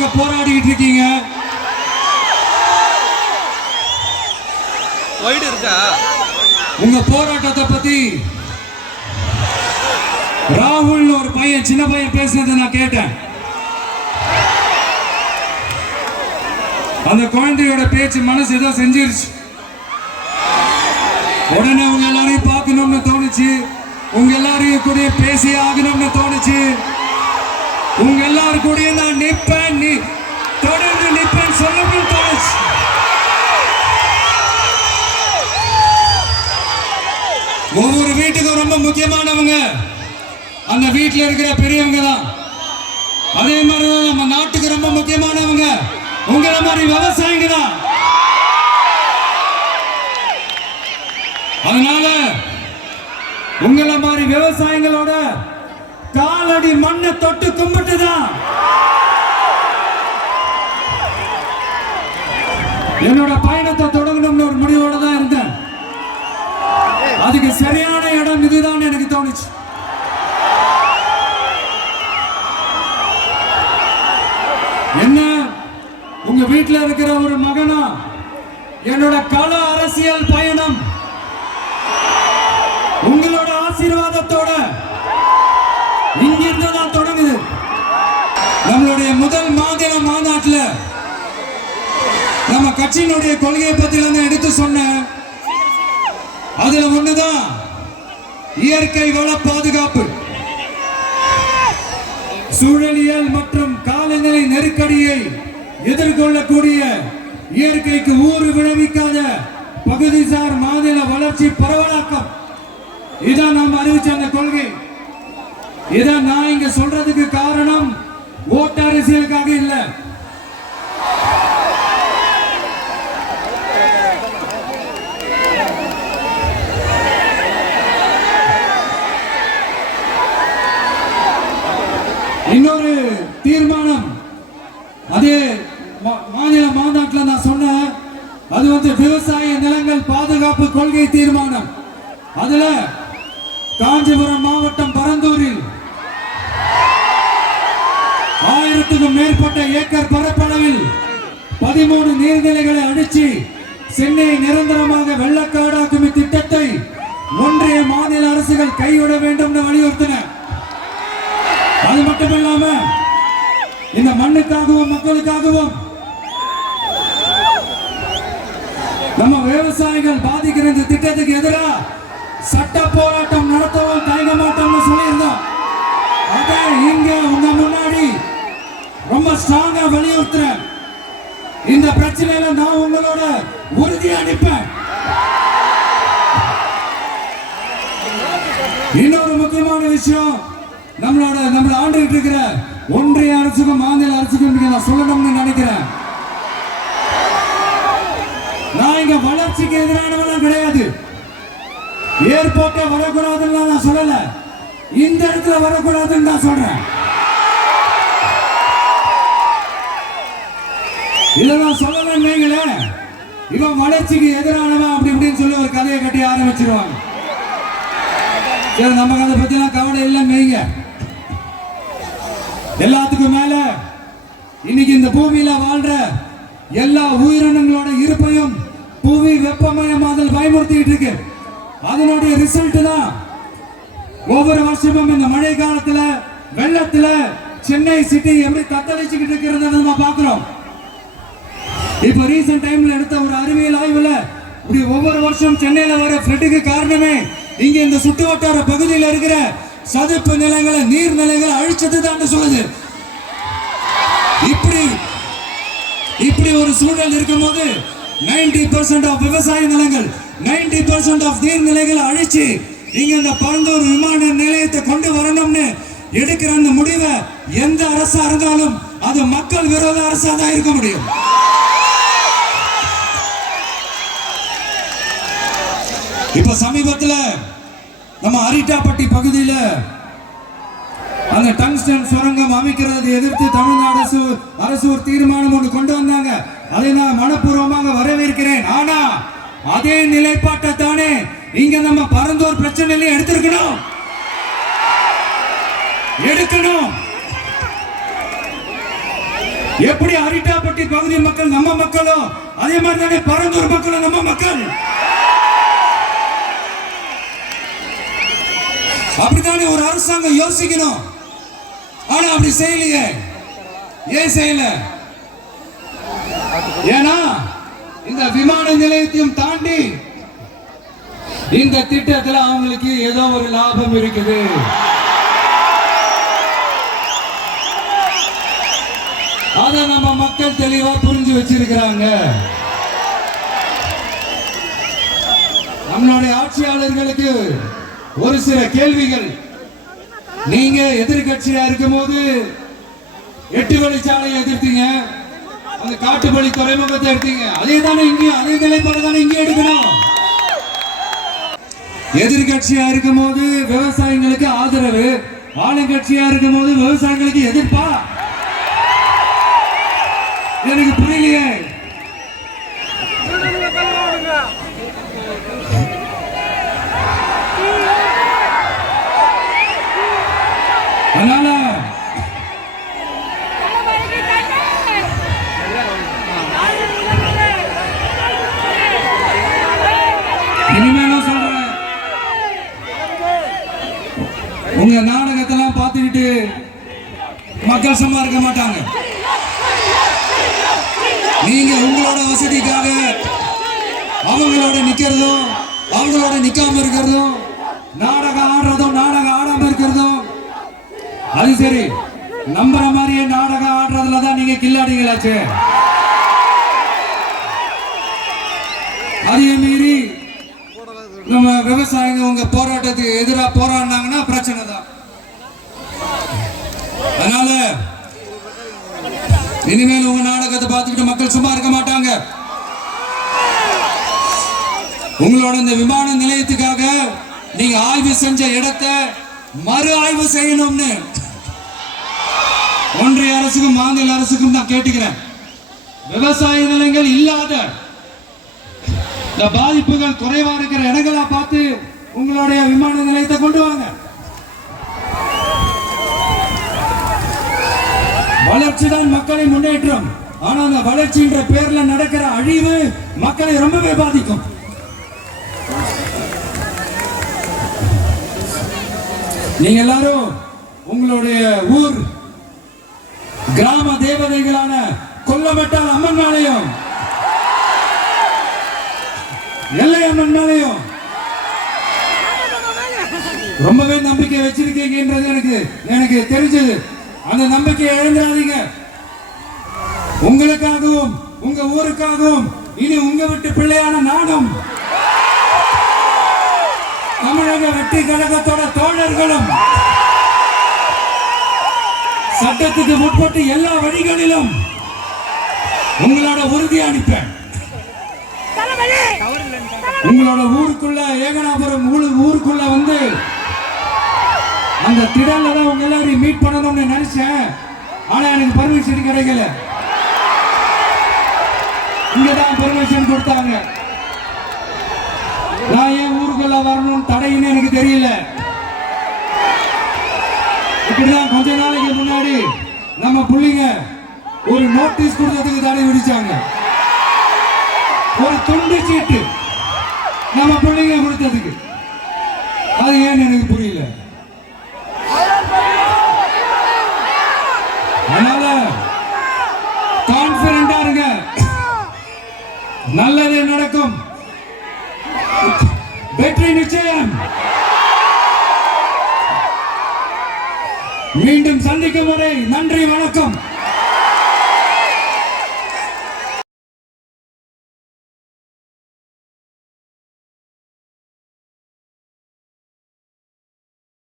உரிமைக்காக போராடிட்டு இருக்கீங்க. உங்க போராட்டத்தை பத்தி ராகுல் ஒரு பையன், சின்ன பையன் பேசுனதை நான் கேட்டேன். அந்த குழந்தையோட பேச்சு மனசு ஏதோ செஞ்சிருச்சு. உடனே உங்க எல்லாரையும் பார்க்கணும்னு தோணுச்சு, உங்க எல்லாரையும் கூட பேசி ஆகணும்னு தோணுச்சு. உங்க எல்லாரும் கூட நான் நிற்பேன், நீ தொடர்ந்து நிற்பேன் சொல்லணும்னு தோணுச்சு. ஒவ்வொரு வீட்டுக்கும் ரொம்ப முக்கியமானவங்க அந்த வீட்டில் இருக்கிற பெரியவங்க தான். அதே மாதிரிதான் நம்ம நாட்டுக்கு ரொம்ப முக்கியமானவங்க உங்களை மாதிரி விவசாயிங்க தான். அதனால உங்களை மாதிரி விவசாயிகளோட காலடி மண்ணை தொட்டு கும்பிட்டுதான் என்னோட பயணத்தை தொடங்கணும்னு ஒரு முடிவோட தான் இருந்தேன். அதுக்கு சரியான இடம் இதுதான் எனக்கு தோணுச்சு. என்ன உங்க வீட்டில் இருக்கிற ஒரு மகனா என்னோட கள அரசியல் பயணம் உங்களோட ஆசீர்வாதத்தோட இங்கிருந்து தான் தொடங்குது. நம்மளுடைய முதல் மாநில மாநாட்டில் நம்ம கட்சியினுடைய கொள்கையை பத்தி எடுத்து சொன்ன அதுல ஒண்ணுதான் இயற்கை வள பாதுகாப்பு. சூழலியல் மற்றும் காலநிலை நெருக்கடியை எதிர்கொள்ளக்கூடிய இயற்கைக்கு ஊறு விளைவிக்காத பகுதிசார் மாநில வளர்ச்சி பரவலாக்கம். இதான் நாம் அறிவிச்ச அந்த கொள்கை. இதான் நான் இங்க சொல்றதுக்கு காரணம் ஓட்டு அரசியலுக்காக இல்ல. இன்னொரு தீர்மானம் அதே மாநில மாநாட்டில் நான் சொன்னேன். அது விவசாய நிலங்கள் பாதுகாப்பு கொள்கை தீர்மானம். அதுல காஞ்சிபுரம் மாவட்டம் பரந்தூரில் 1000க்கும் மேற்பட்ட ஏக்கர் பரப்பளவில் 13 நீர்நிலைகளை அழிச்சு சென்னையை நிரந்தரமாக வெள்ளக்காடாக்கும் இத்திட்டத்தை ஒன்றிய மாநில அரசுகள் கைவிட வேண்டும் வலியுறுத்தின. அது மட்டுமில்லாம இந்த மண்ணுக்காகவும் மக்களுக்காகவும் நம்ம விவசாயிகள் பாதிக்கிற இந்த திட்டத்துக்கு எதிராக சட்ட போராட்டம் நடத்தவும் தயங்க மாட்டோம்னு சொல்லியிருந்தோம். அதை இங்க உங்க முன்னாடி ரொம்ப ஸ்ட்ராங்கா வலியுறுத்துறேன். இந்த பிரச்சனையில நான் உங்களோட உறுதி அளிப்பேன். இன்னொரு முக்கியமான விஷயம், நம்மள ஆண்டுகிட்டு இருக்கிற ஒன்றிய அரசுக்கும் மாநில அரசுக்கும் நான் சொல்லணும்னு நினைக்கிறேன். நான் இங்க வளர்ச்சிக்கு எதிரானவெல்லாம் கிடையாது. ஏர்போர்ட்டை வரக்கூடாதுன்னு நான் சொல்லல, இந்த இடத்துல வரக்கூடாதுன்னு நான் சொல்றேன். இதை நான் சொல்லலன்னு இவன் வளர்ச்சிக்கு எதிரானவன் அப்படி இப்படின்னு சொல்லி ஒரு கதையை கட்டி ஆரம்பிச்சிருவாங்க. சரி, நமக்கு அதை பத்தி எல்லாம் கவலை இல்லைன்னு. எல்லாத்துக்கும் மேல இன்னைக்கு இந்த பூமியில வாழ்ற எல்லா உயிரினங்களோட இருப்பையும் புவி வெப்பமயமாதல் பயமுறுத்திட்டு இருக்கு. அதனுடைய ரிசல்ட் தான் ஒவ்வொரு வருஷமும் இந்த மழை காலத்துல வெள்ளத்துல சென்னை சிட்டி எப்படி தத்தளிச்சுக்கிட்டு இருக்கிறத நம்ம பார்க்கிறோம். இப்ப ரீசன்ட் டைம்ல எடுத்த ஒரு அறிவியல் ஆய்வுல இப்படி ஒவ்வொரு வருஷம் சென்னையில வர ஃப்ளட்டுக்கு காரணமே இங்க இந்த சுற்று வட்டார பகுதியில் இருக்கிற சதுப்பு நிலங்களை நீர்நிலைகளை அழிச்சது தான் சொல்லுது. இப்படி ஒரு சூழல் இருக்கும்போது 90% ஆஃப் விவசாய நிலங்கள் 90% ஆஃப் நீர்நிலைகளை அழிச்சு இங்க இந்த பரந்தூர் விமான நிலையத்தை கொண்டு வரணும்னு எடுக்கிற அந்த முடிவை எந்த அரசா இருந்தாலும் அது மக்கள் விரோத அரசா தான் இருக்க முடியும். இப்ப சமீபத்தில் நம்ம அரிட்டாப்பட்டி பகுதியில் அந்த டங்ஸ்டன் சுரங்கம் அமைக்கிறதை எதிர்த்து தமிழ்நாடு அரசு ஒரு தீர்மானம் ஒன்று கொண்டு வந்தாங்க. அதை நான் மனப்பூர்வமாக வரவேற்கிறேன். ஆனா அதே நிலைப்பாட்டை தானே இங்க நம்ம பரந்தூர் பிரச்சனையில எடுக்கணும். எப்படி அரிட்டாப்பட்டி பகுதி மக்கள் நம்ம மக்களும், அதே மாதிரி தானே பரந்தூர் மக்களும் நம்ம மக்கள். அப்படித்தானே ஒரு அரசாங்கம் யோசிக்கணும். ஆனா அப்படி செய்யலையே. ஏன் செய்யல? ஏன்னா இந்த விமான நிலையத்தையும் தாண்டி இந்த திட்டத்தில் அவங்களுக்கு ஏதோ ஒரு லாபம் இருக்குது. அதை நம்ம மக்கள் தெளிவா புரிஞ்சு வச்சிருக்கிறாங்க. நம்மளுடைய ஆட்சியாளர்களுக்கு ஒரு சில கேள்விகள். நீங்க எதிர்கட்சியா இருக்கும் போது 8 வழிச்சாலையை எதிர்த்தீங்க, அந்த காட்டுப்பள்ளி துறைமுகத்தை எடுத்தீங்க. அதே தானே இங்கேயும், அதே நிலைப்பாடு தானே இங்கே எடுக்கணும். எதிர்கட்சியா இருக்கும் போது விவசாயிகளுக்கு ஆதரவு, ஆளுங்கட்சியா இருக்கும் போது விவசாயிகளுக்கு எதிர்ப்பா? எனக்கு புரியலையே. அதனால இனிமேலும் சொல்றேன், உங்க நாடகத்தெல்லாம் பார்த்துக்கிட்டு மக்கள் சும்மா இருக்க மாட்டாங்க. நீங்க உங்களோட வசதிக்காக அவங்களோட நிக்கிறதும் அவங்களோட நிக்காம இருக்கிறதும், நாடகம் ஆடுறதும் நாடகம் ஆடாம இருக்கிறதும், அது சரி. நம்புற மாதிரியே நாடகம் ஆடுறதுல தான் நீங்க கில்லாடிகளாச்சு. அதே மீறி நம்ம விவசாயிங்க உங்க போராட்டத்துக்கு எதிராக போராடினாங்கன்னா பிரச்சனை தான். அதனால இனிமேல் உங்க நாடகத்தை பார்த்துக்கிட்டு மக்கள் சும்மா இருக்க மாட்டாங்க. உங்களோட இந்த விமான நிலையத்துக்காக நீங்க ஆய்வு செஞ்ச இடத்தை மறு ஆய்வு செய்யணும்னு ஒன்றிய அரசுக்கும் மாநில அரசுக்கும் நான் கேட்டுக்கிறேன். விவசாய நிலங்கள் இல்லாத இந்த பாதிப்புகள் குறைவா இருக்கிற இடங்களா பார்த்து உங்களுடைய விமான நிலையத்தை கொண்டு வாங்க. வளர்ச்சி தான் மக்களின் முன்னேற்றம். ஆனா அந்த வளர்ச்சின்ற பேர்ல நடக்கிற அழிவு மக்களை ரொம்பவே பாதிக்கும். நீங்க எல்லாரும் உங்களுடைய ஊர் கிராம தேவதைகளான கொல்லமட்டால் அம்மன் மேலையும் எல்லை அம்மன் மேலையும் ரொம்பவே நம்பிக்கை வச்சிருக்கீங்கன்றது எனக்கு தெரிஞ்சது. அந்த நம்பிக்கையை இழந்துடாதீங்க. உங்களுக்காகவும் உங்க ஊருக்காகவும் இனி உங்க விட்டு பிள்ளையான நானும் தமிழக வெற்றி கழகத்தோட தோழர்களும் சட்டத்துக்கு முற்பட்டு எல்லா வழிகளிலும் உங்களோட உறுதி அளிப்பேன். உங்களோட ஊருக்குள்ள ஏகனாபுரம் ஊருக்குள்ள வந்து அந்த திடல்ல தான் உங்க எல்லாரையும் மீட் பண்ணணும்னு நினைச்சேன். ஆனா எனக்கு பர்மிஷன் கிடைக்கல. இங்கதான் பர்மிஷன் கொடுத்தாங்க. நான் ஏன் ஊருக்குள்ள வரணும் தடைன்னு எனக்கு தெரியல. இப்படிதான் கொஞ்ச நாளைக்கு முன்னாடி நம்ம புள்ளிங்க ஒரு நோட்டீஸ் கொடுத்ததுக்கு தடை விதிச்சாங்க. ஒரு துண்டு சீட்டு நம்ம புள்ளிங்க கொடுத்ததுக்கு. அது ஏன்னு எனக்கு புரியல. அதனால கான்பிடண்டா இருங்க, நல்லதே நடக்கும், வெற்றி நிச்சயம். மீண்டும் சந்திக்கும் வரை நன்றி, வணக்கம்.